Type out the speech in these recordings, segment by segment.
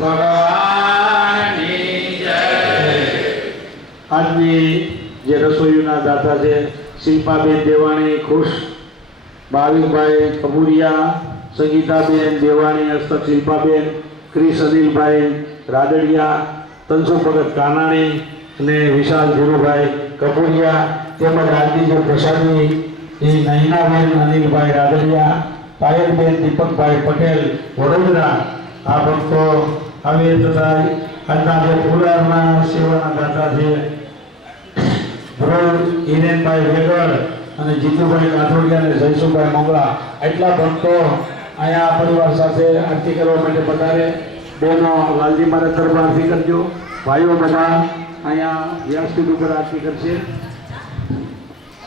ભગવાનની જય. આજની જે રસોઈના દાતા છે શિલ્પાબેન દેવાણી ખુશ, ભાવિકભાઈ કબુરિયા, સંગીતાબેન દેવાણી હસ્તક શિલ્પાબેન, ક્રિસ અનિલભાઈ રાદડિયા, તનસુ ભગત કાનાણી અને વિશાલ ધીરુભાઈ કબુરિયા, તેમજ આજની જે પ્રસાદી એ નૈનાબેન અનિલભાઈ રાદડિયા, પાયલબેન દીપકભાઈ પટેલ વડોદરા. આ ભક્તો આવે તથા આજના જે ફુલારના સેવાના દાતા છે ધ્રુવ હિરેનભાઈ વેગડ અને જીતુભાઈ કાથોડિયા અને જયસુભાઈ મંગળા, એટલા ભક્તો અહીંયા પરિવાર સાથે આરતી કરવા માટે પધારે. બહેનો લાલજી મહારાજ તરફ આરતી કરજો, ભાઈઓ બધા અહીંયા વ્યાસપીઠ ઉપર આરતી કરશે.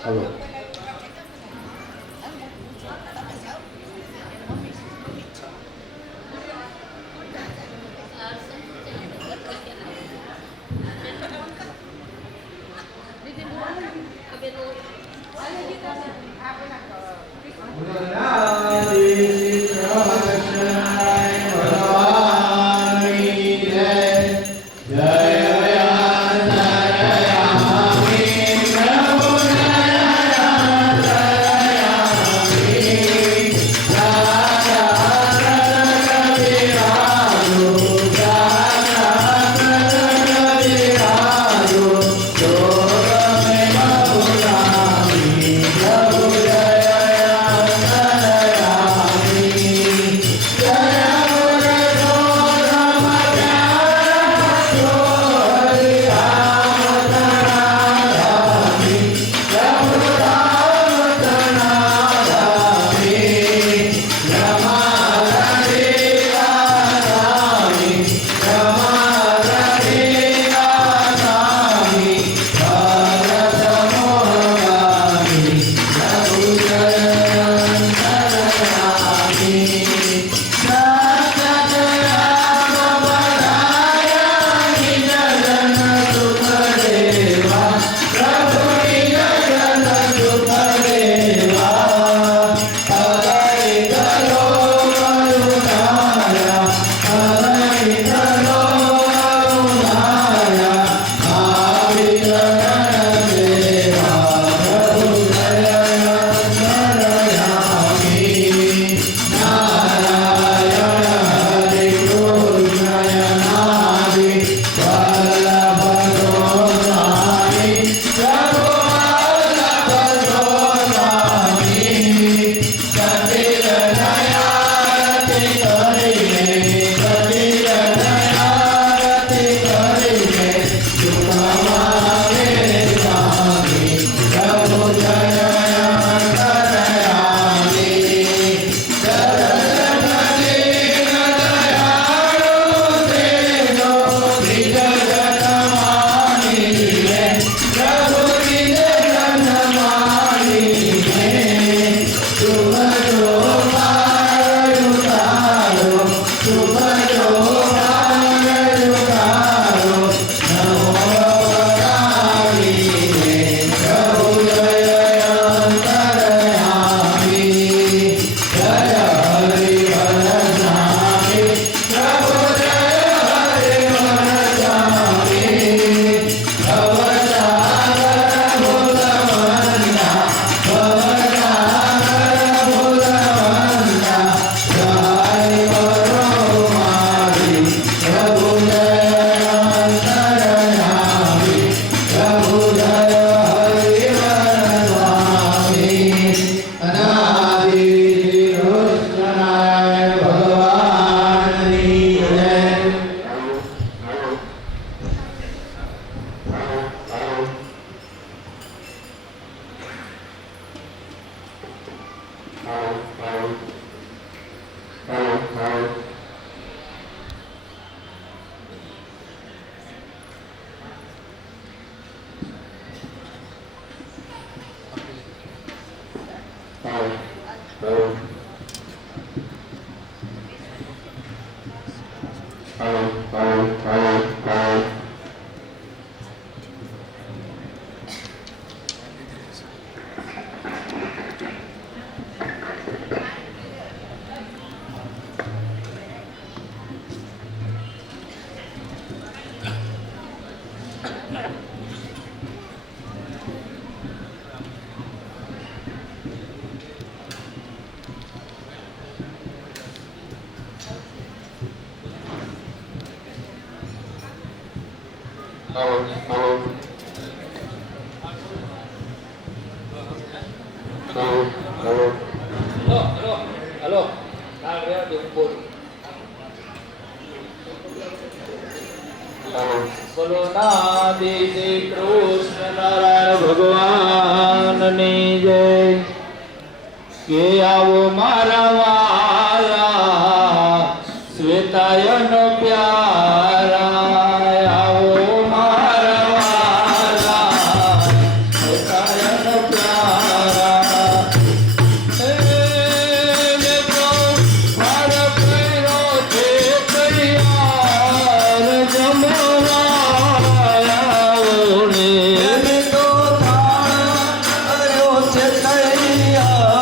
હલો. હલો કાલ રહ્યા દે હું બોલું બોલો નાદિ શ્રી કૃષ્ણ નારાયણ ભગવાનની જય કે આવો મારા વાલા શ્વેતાયન પ્યારા આવો મારા વાલા શ્વેતાયન પ્યારા એને તો મારા પૈરો છે તૈયાર જમવા આવો ને એને તો તારો છે તૈયાર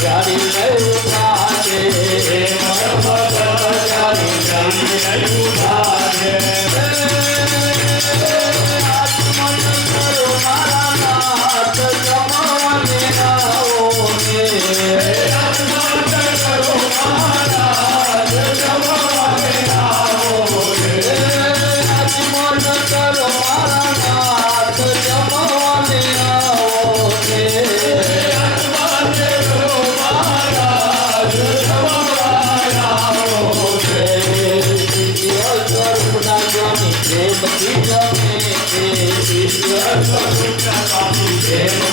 ગાડી લઈ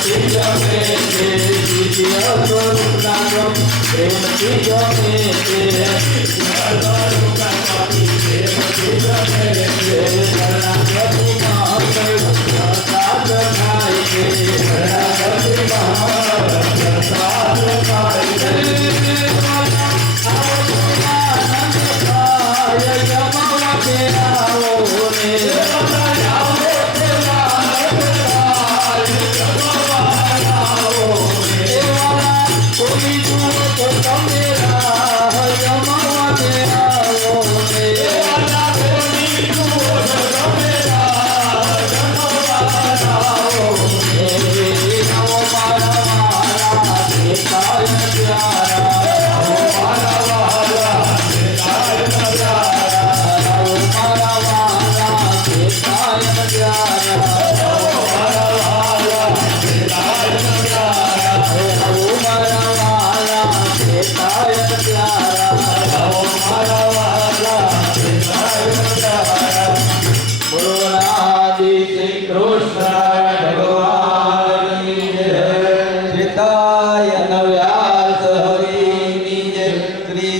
પ્રેમથી જમે છે દિવ્ય સ્વરૂપના ગમ પ્રેમથી જમે છે પ્રેમથી જમે છે શરણાગતિમાં પ્રસાદ થાય છે શરણાગતિમાં પ્રસાદ થાય છે વ્યાસ હરિની જય શ્રી